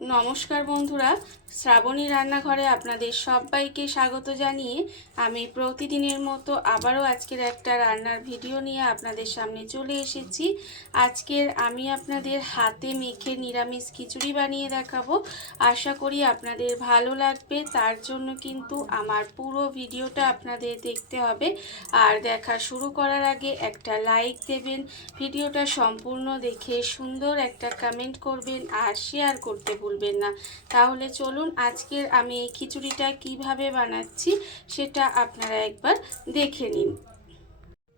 নমস্কার বন্ধুরা, শ্রাবণী রান্নাঘরে আপনাদের সবাইকে স্বাগত জানিয়ে আমি প্রতিদিনের মতো আবারও আজকের একটা রান্নার ভিডিও নিয়ে আপনাদের সামনে চলে এসেছি। আজকের আমি আপনাদের হাতে মেখে নিরামিষ খিচুড়ি বানিয়ে দেখাবো। আশা করি আপনাদের ভালো লাগবে। তার জন্য কিন্তু আমার পুরো ভিডিওটা আপনাদের দেখতে হবে। আর দেখা শুরু করার আগে একটা লাইক দেবেন, ভিডিওটা সম্পূর্ণ দেখে সুন্দর একটা কমেন্ট করবেন আর শেয়ার করতে ভুলবেন না। তাহলে চলুন আজকের আমি এই খিচুড়িটা কিভাবে বানাচ্ছি সেটা আপনারা একবার দেখে নিন।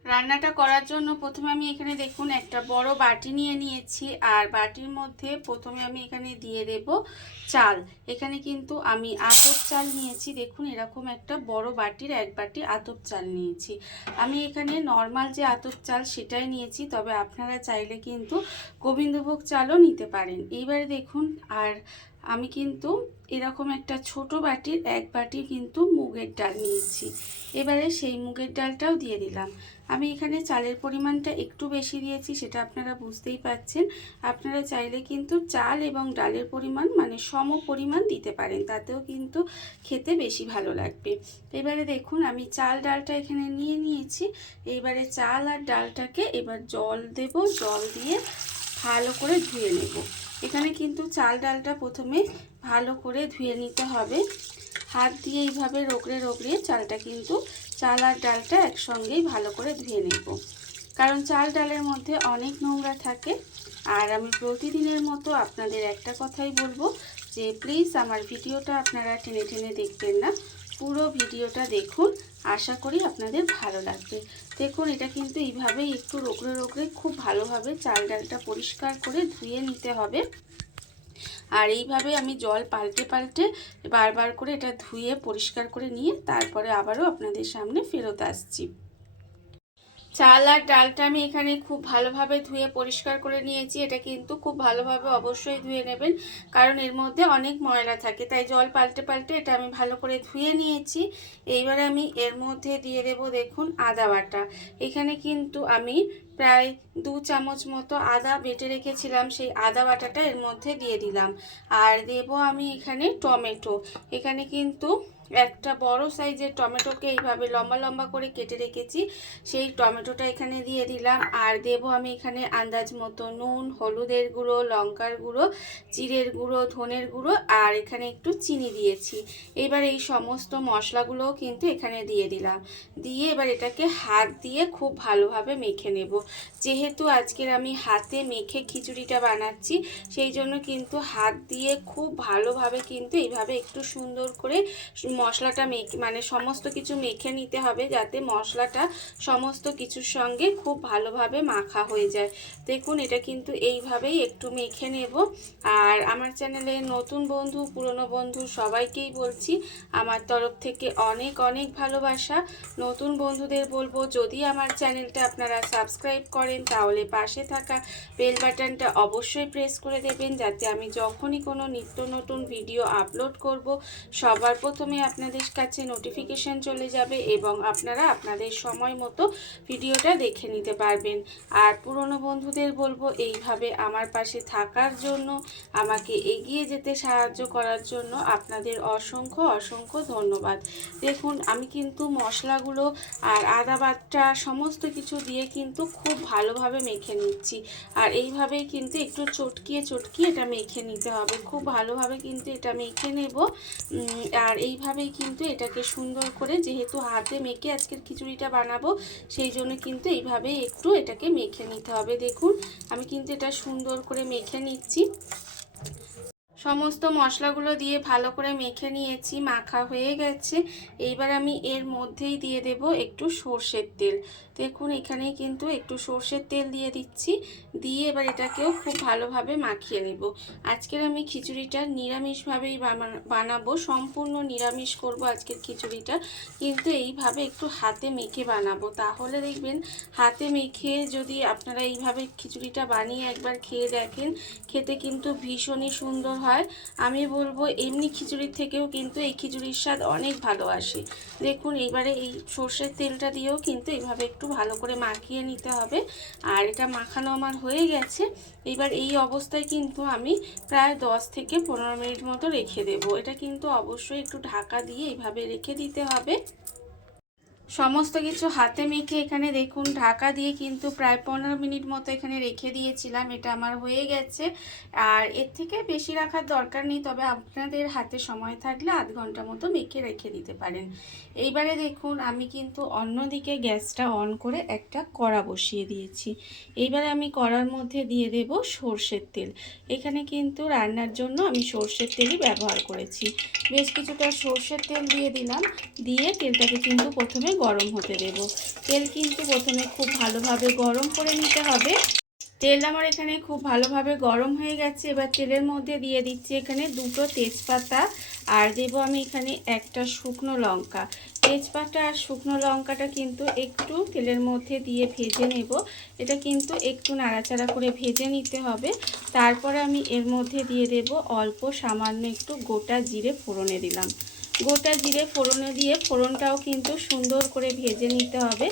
রান্নাটা করার জন্য প্রথমে আমি এখানে দেখুন একটা বড় বাটি নিয়ে নিয়েছি, আর বাটির মধ্যে প্রথমে আমি এখানে দিয়ে দেব চাল। এখানে কিন্তু আমি আতপ চাল নিয়েছি। দেখুন এরকম একটা বড় বাটির এক বাটি আতপ চাল নিয়েছি। আমি এখানে নর্মাল যে আতপ চাল সেটাই নিয়েছি, তবে আপনারা চাইলে কিন্তু গোবিন্দভোগ চালও নিতে পারেন। এইবারে দেখুন, আর আমি কিন্তু এরকম একটা ছোট বাটির এক বাটি কিন্তু মুগের ডাল নিয়েছি। এবারে সেই মুগের ডালটাও দিয়ে দিলাম। আমি এখানে চালের পরিমাণটা একটু বেশি দিয়েছি, সেটা আপনারা বুঝতেই পাচ্ছেন। আপনারা চাইলে কিন্তু চাল এবং ডালের পরিমাণ মানে সম পরিমাণ দিতে পারেন, তাতেও কিন্তু খেতে বেশি ভালো লাগবে। এবারে দেখুন আমি চাল ডালটা এখানে নিয়ে নিয়েছি। এইবারে চাল আর ডালটাকে এবার জল দেব, জল দিয়ে ভালো করে ধুয়ে নেব। এখানে কিন্তু চাল ডালটা প্রথমে ভালো করে ধুয়ে নিতে হবে। হাত দিয়ে এইভাবে রগড়ে রগড়ে চালটা কিন্তু চাল আর ডালটা একসঙ্গেই ভালো করে ধুয়ে নেব, কারণ চাল ডালের মধ্যে অনেক নোংরা থাকে। আর আমি প্রতিদিনের মতো আপনাদের একটা কথাই বলবো যে প্লিজ আমার ভিডিওটা আপনারা টেনে টেনে দেখবেন না, পুরো ভিডিওটা দেখুন। আশা করি আপনাদের ভালো লাগবে। দেখুন এটা কিন্তু এইভাবেই একটু রগড়ে রগড়ে খুব ভালোভাবে চাল ডালটা পরিষ্কার করে ধুয়ে নিতে হবে। আর এইভাবে আমি জল পাল্টে পাল্টে বারবার করে এটা ধুয়ে পরিষ্কার করে নিয়ে তারপরে আবারও আপনাদের সামনে ফেরত আসছি। চাল আর ডালটা আমি এখানে খুব ভালোভাবে ধুয়ে পরিষ্কার করে নিয়েছি। এটা কিন্তু খুব ভালোভাবে অবশ্যই ধুয়ে নেবেন, কারণ এর মধ্যে অনেক ময়লা থাকে, তাই জল পাল্টে পাল্টে এটা আমি ভালো করে ধুয়ে নিয়েছি। এইবারে আমি এর মধ্যে দিয়ে দেব দেখুন আদা বাটা। এখানে কিন্তু আমি প্রায় 2 চামচ মতো আদা বেটে রেখেছিলাম, সেই আদা বাটাটা এর মধ্যে দিয়ে দিলাম। আর দেব আমি এখানে টমেটো। এখানে কিন্তু একটা বড় সাইজের টমেটোকে এইভাবে লম্বা লম্বা করে কেটে রেখেছি, সেই টমেটোটা এখানে দিয়ে দিলাম। আর দেব আমি এখানে আন্দাজ মতো নুন, হলুদের গুঁড়ো, লঙ্কার গুঁড়ো, জিরের গুঁড়ো, ধনের গুঁড়ো, আর এখানে একটু চিনি দিয়েছি। এবার এই সমস্ত মশলাগুলোও কিন্তু এখানে দিয়ে দিলাম। দিয়ে এবার এটাকে হাত দিয়ে খুব ভালোভাবে মেখে নেব। যেহেতু আজকের আমি হাতে মেখে খিচুড়িটা বানাচ্ছি, সেই জন্য কিন্তু হাত দিয়ে খুব ভালোভাবে কিন্তু এইভাবে একটু সুন্দর করে মশলাটা মানে সমস্ত কিছু মেখে নিতে হবে, যাতে মশলাটা সমস্ত কিছুর সঙ্গে খুব ভালোভাবে মাখা হয়ে যায়। দেখুন এটা কিন্তু এইভাবেই একটু মেখে নেব। আর আমার চ্যানেলে নতুন বন্ধু, পুরনো বন্ধু সবাইকেই বলছি আমার তরফ থেকে অনেক অনেক ভালোবাসা। নতুন বন্ধুদের বলবো যদি আমার চ্যানেলটা আপনারা সাবস্ক্রাইব করেন তাহলে পাশে থাকা বেল বাটনটা অবশ্যই প্রেস করে দেবেন, যাতে আমি যখনই কোনো নিত্য নতুন ভিডিও আপলোড করব সবার প্রথমে আপনাদের কাছে নোটিফিকেশান চলে যাবে এবং আপনারা আপনাদের সময় মতো ভিডিওটা দেখে নিতে পারবেন। আর পুরনো বন্ধুদের বলবো এইভাবে আমার পাশে থাকার জন্য, আমাকে এগিয়ে যেতে সাহায্য করার জন্য আপনাদের অসংখ্য অসংখ্য ধন্যবাদ। দেখুন আমি কিন্তু মশলাগুলো আর আদা বাটা সমস্ত কিছু দিয়ে কিন্তু খুব ভালোভাবে মেখে নিচ্ছি। আর এইভাবেই কিন্তু একটু চটকিয়ে চটকিয়ে এটা মেখে নিতে হবে, খুব ভালোভাবে কিন্তু এটা মেখে নেব। আর এইভাবেই কিন্তু এটাকে সুন্দর করে, যেহেতু হাতে মেখে আজকের খিচুড়িটা বানাবো সেই জন্য কিন্তু এইভাবেই একটু এটাকে মেখে নিতে হবে। দেখুন আমি কিন্তু এটা সুন্দর করে মেখে নিচ্ছি। সমস্ত মশলাগুলো দিয়ে ভালো করে মেখে নিয়েছি, মাখা হয়ে গেছে। এইবার আমি এর মধ্যেই দিয়ে দেব একটু সর্ষের তেল। দেখুন এখানেই কিন্তু একটু সর্ষের তেল দিয়ে দিচ্ছি, দিয়ে এবার এটাকেও খুব ভালোভাবে মাখিয়ে নেব। আজকের আমি খিচুড়িটা নিরামিষভাবেই বানাবো, সম্পূর্ণ নিরামিষ করব আজকের খিচুড়িটা, কিন্তু এইভাবে একটু হাতে মেখে বানাবো। তাহলে দেখবেন হাতে মেখে যদি আপনারা এইভাবে খিচুড়িটা বানিয়ে একবার খেয়ে দেখেন, খেতে কিন্তু ভীষণই সুন্দর হয়। আমি বলবো এমনি খিচুড়ির থেকেও কিন্তু এই খিচুড়ির স্বাদ অনেক ভালো আসে। দেখুন এইবারে এই সর্ষের তেলটা দিয়েও কিন্তু এইভাবে একটু ভালো করে মাখিয়ে নিতে হবে। আর এটা মাখানো আমার হয়ে গেছে। এবার এই অবস্থায় কিন্তু আমি প্রায় 10 থেকে 15 মিনিট মতো রেখে দেবো। এটা কিন্তু অবশ্যই একটু ঢাকা দিয়ে এইভাবে রেখে দিতে হবে। সমস্ত কিছু হাতে মেখে এখানে দেখুন ঢাকা দিয়ে কিন্তু প্রায় 15 মিনিট মতো এখানে রেখে দিয়েছিলাম। এটা আমার হয়ে গেছে। আর এর থেকে বেশি রাখার দরকার নেই, তবে আপনাদের হাতে সময় থাকলে আধ ঘন্টা মতো মেখে রেখে দিতে পারেন। এইবারে দেখুন আমি কিন্তু অন্যদিকে গ্যাসটা অন করে একটা কড়া বসিয়ে দিয়েছি। এইবারে আমি কড়ার মধ্যে দিয়ে দেব সর্ষের তেল। এখানে কিন্তু রান্নার জন্য আমি সর্ষের তেলই ব্যবহার করেছি। বেশ কিছুটা সর্ষের তেল দিয়ে দিলাম। দিয়ে তেলটাকে কিন্তু প্রথমে গরম হতে দেব। তেল কিন্তু প্রথমে খুব ভালোভাবে গরম করে নিতে হবে। তেল আমার এখানে খুব ভালোভাবে গরম হয়ে গেছে। এবার তেলের মধ্যে দিয়ে দিচ্ছি এখানে 2টো তেজপাতা, আর দেব আমি এখানে একটা শুকনো লঙ্কা। তেজপাতা আর শুকনো লঙ্কাটা কিন্তু একটু তেলের মধ্যে দিয়ে ভেজে নেব। এটা কিন্তু একটু নাড়াচাড়া করে ভেজে নিতে হবে। তারপরে আমি এর মধ্যে দিয়ে দেব অল্প সামান্য একটু গোটা জিরে ফোড়নে দিলাম। গোটা জিরে ফোড়নে দিয়ে ফোড়নটাও কিন্তু সুন্দর করে ভেজে নিতে হবে।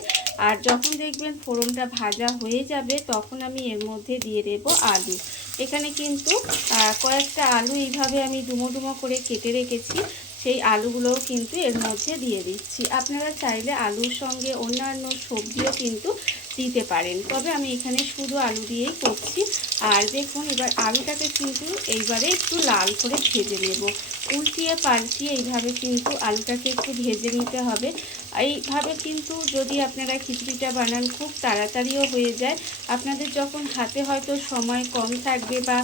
আর যখন দেখবেন ফোড়নটা ভাজা হয়ে যাবে তখন আমি এর মধ্যে দিয়ে দেব আলু। এখানে কিন্তু কয়েকটা আলু এইভাবে আমি ডুমো ডুমো করে কেটে রেখেছি, সেই আলুগুলোও কিন্তু এর মধ্যে দিয়ে দিচ্ছি। আপনারা চাইলে আলুর সঙ্গে অন্যান্য সবজিও কিন্তু দিতে পারেন, তবে আমি এখানে শুধু আলু দিয়েই করছি। আর দেখুন এবার আলুটাকে কিন্তু এইবারে একটু লাল করে ভেজে নেব। উল্টিয়ে পাল্টিয়ে এইভাবে কিন্তু আলুটাকে একটু ভেজে নিতে হবে। এইভাবে কিন্তু যদি আপনারা খিচুড়িটা বানান খুব তাড়াতাড়িও হয়ে যায়। আপনাদের যখন হাতে হয়তো সময় কম থাকবে বা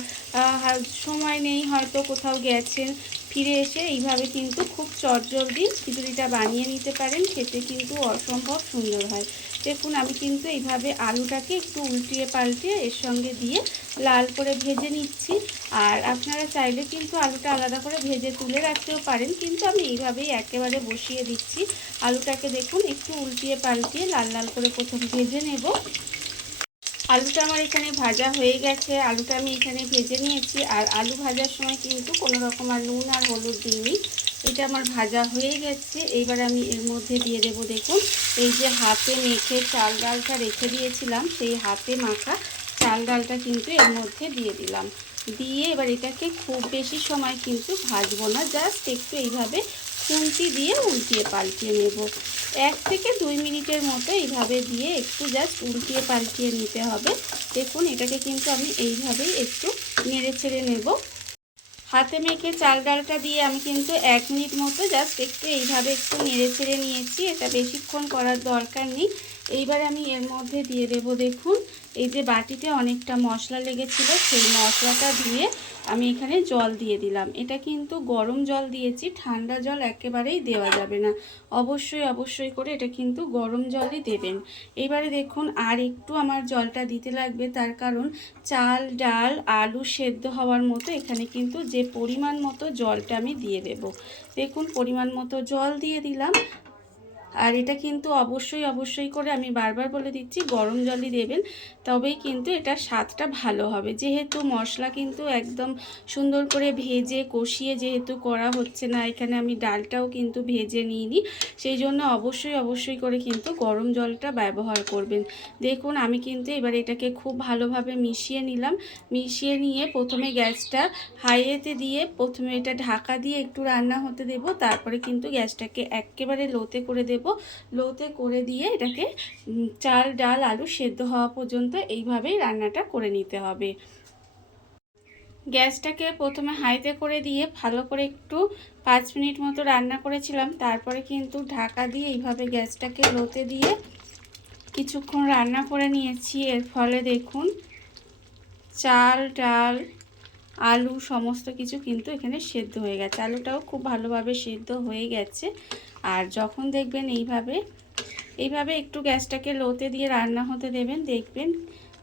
সময় নেই, হয়তো কোথাও গেছেন, ফিরে এসে এইভাবে কিন্তু খুব চটজলদি খিচুড়িটা বানিয়ে নিতে পারেন। খেতে কিন্তু অসম্ভব সুন্দর হয়। দেখুন আমি কিন্তু এইভাবে আলুটাকে একটু উল্টিয়ে পাল্টিয়ে এর সঙ্গে দিয়ে লাল করে ভেজে নিচ্ছি। আর আপনারা চাইলে কিন্তু আলুটা আলাদা করে ভেজে তুলে রাখতেও পারেন, কিন্তু আমি এইভাবেই একেবারে বসিয়ে দিচ্ছি। আলুটাকে দেখুন একটু উল্টিয়ে পাল্টিয়ে লাল লাল করে প্রথম ভেজে নেব। আলুটা আমার এখানে ভাজা হয়ে গেছে। আলুটা আমি এখানে ভেজে নিয়েছি। আর আলু ভাজার সময় কিন্তু কোনো রকম আর নুন আর হলুদ দিইনি। এটা আমার ভাজা হয়ে গেছে। এইবার আমি এর মধ্যে দিয়ে দেব দেখুন এই যে হাতে মেখে চাল ডালটা রেখে দিয়েছিলাম, সেই হাতে মাখা চাল ডালটা কিন্তু এর মধ্যে দিয়ে দিলাম। দিয়ে এবার এটাকে খুব বেশি সময় কিন্তু ভাজবো না, জাস্ট একটু এইভাবে খুন্তি দিয়ে উল্টিয়ে পাল্টিয়ে নেব। 1 থেকে 2 মিনিটের মতো এইভাবে দিয়ে একটু জাস্ট উল্টিয়ে পাল্টিয়ে নিতে হবে। দেখুন এটাকে কিন্তু আমি এইভাবেই একটু নেড়ে ছেড়ে নেব। হাতে মেখে চাল ডালটা দিয়ে আমি কিন্তু 1 মিনিট মতো জাস্ট একটু এইভাবে একটু নেড়ে ছেড়ে নিয়েছি। এটা বেশিক্ষণ করার দরকার নেই। এইবার আমি এর মধ্যে দিয়ে দেব দেখুন এই যে বাটিতে অনেকটা মশলা লেগেছিল, সেই মশলাটা দিয়ে আমি এখানে জল দিয়ে দিলাম। এটা কিন্তু গরম জল দিয়েছি, ঠান্ডা জল একেবারেই দেওয়া যাবে না। অবশ্যই করে এটা কিন্তু গরম জলই দেবেন। এবারে দেখুন আর একটু আমার জলটা দিতে লাগবে, তার কারণ চাল ডাল আলু সেদ্ধ হওয়ার মতো এখানে কিন্তু যে পরিমাণ মতো জলটা আমি দিয়ে দেব। দেখুন পরিমাণ মতো জল দিয়ে দিলাম। আর এটা কিন্তু অবশ্যই করে আমি বারবার বলে দিচ্ছি গরম জলই দেবেন, তবেই কিন্তু এটা স্বাদটা ভালো হবে। যেহেতু মশলা কিন্তু একদম সুন্দর করে ভেজে কষিয়ে যেহেতু করা হচ্ছে না, এখানে আমি ডালটাও কিন্তু ভেজে নিইনি, সেই জন্য অবশ্যই করে কিন্তু গরম জলটা ব্যবহার করবেন। দেখুন আমি কিন্তু এবার এটাকে খুব ভালোভাবে মিশিয়ে নিলাম। মিশিয়ে নিয়ে প্রথমে গ্যাসটা হাইয়েতে দিয়ে প্রথমে এটা ঢাকা দিয়ে একটু রান্না হতে দেব। তারপরে কিন্তু গ্যাসটাকে একেবারে লোতে করে দেব। লোতে করে দিয়ে এটাকে চাল ডাল আলু সেদ্ধ হওয়া পর্যন্ত এইভাবেই রান্নাটা করে নিতে হবে। গ্যাসটাকে প্রথমে হাইতে করে দিয়ে ভালো করে একটু 5 মিনিট মতো রান্না করেছিলাম। তারপরে কিন্তু ঢাকা দিয়ে এইভাবে গ্যাসটাকে লোতে দিয়ে কিছুক্ষণ রান্না করে নিয়েছি। এর ফলে দেখুন চাল ডাল আলু সমস্ত কিছু কিন্তু এখানে সেদ্ধ হয়ে গেছে। আলুটাও খুব ভালোভাবে সেদ্ধ হয়ে গেছে। আর যখন দেখবেন এইভাবে একটু গ্যাসটাকে লোতে দিয়ে রান্না হতে দেবেন, দেখবেন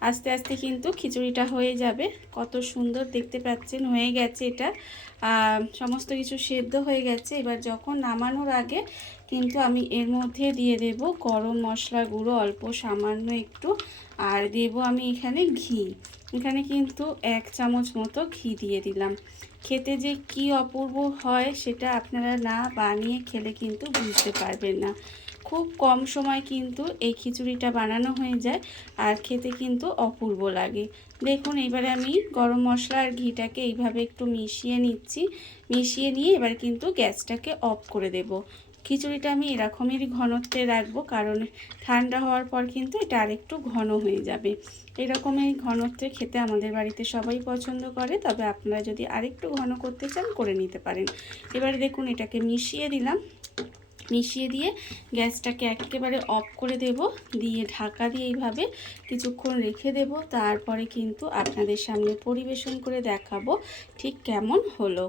আস্তে আস্তে কিন্তু খিচুড়িটা হয়ে যাবে। কত সুন্দর দেখতে পাচ্ছেন হয়ে গেছে এটা, সমস্ত কিছু সেদ্ধ হয়ে গেছে। এবার যখন নামানোর আগে কিন্তু আমি এর মধ্যে দিয়ে দেব গরম মশলা গুঁড়ো অল্প সামান্য একটু, আর দেব আমি এখানে ঘি। এখানে কিন্তু 1 চামচ মতো ঘি দিয়ে দিলাম। খেতে যে কি অপূর্ব হয় সেটা আপনারা না বানিয়ে খেলে কিন্তু বুঝতে পারবেন না। খুব কম সময় কিন্তু এই খিচুড়িটা বানানো হয়ে যায় আর খেতে কিন্তু অপূর্ব লাগে। দেখুন এবারে আমি গরম মশলা আর ঘিটাকে এইভাবে একটু মিশিয়ে নিচ্ছি। মিশিয়ে নিয়ে এবার কিন্তু গ্যাসটাকে অফ করে দেব। খিচুড়িটা আমি এরকমেরই ঘনত্বে রাখবো, কারণ ঠান্ডা হওয়ার পর কিন্তু এটা আরেকটু ঘন হয়ে যাবে। এরকমের ঘনত্বে খেতে আমাদের বাড়িতে সবাই পছন্দ করে, তবে আপনারা যদি আরেকটু ঘন করতে চান করে নিতে পারেন। এবারে দেখুন এটাকে মিশিয়ে দিলাম। মিশিয়ে দিয়ে গ্যাসটাকে একেবারে অফ করে দেব, দিয়ে ঢাকা দিয়ে এইভাবে কিছুক্ষণ রেখে দেব। তারপরে কিন্তু আপনাদের সামনে পরিবেশন করে দেখাবো ঠিক কেমন হলো।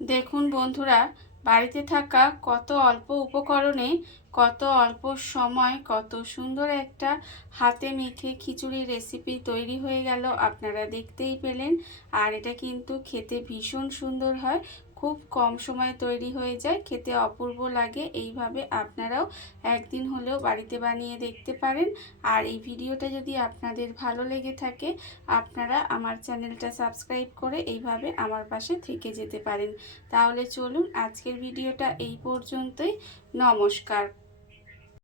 দেখুন বন্ধুরা, বাড়িতে থাকা কত অল্প উপকরণে কত অল্প সময় কত সুন্দর একটা হাতে মেখে খিচুড়ির রেসিপি তৈরি হয়ে গেল, আপনারা দেখতেই পেলেন। আর এটা কিন্তু খেতে ভীষণ সুন্দর হয়, খুব কম সময়ে তৈরি হয়ে যায়, খেতে অপূর্ব লাগে। এইভাবে আপনারাও একদিন হলেও বাড়িতে বানিয়ে দেখতে পারেন। আর এই ভিডিওটা যদি আপনাদের ভালো লেগে থাকে, আপনারা আমার চ্যানেলটা সাবস্ক্রাইব করে এইভাবে আমার পাশে থেকে যেতে পারেন। তাহলে চলুন আজকের ভিডিওটা এই পর্যন্তই। নমস্কার।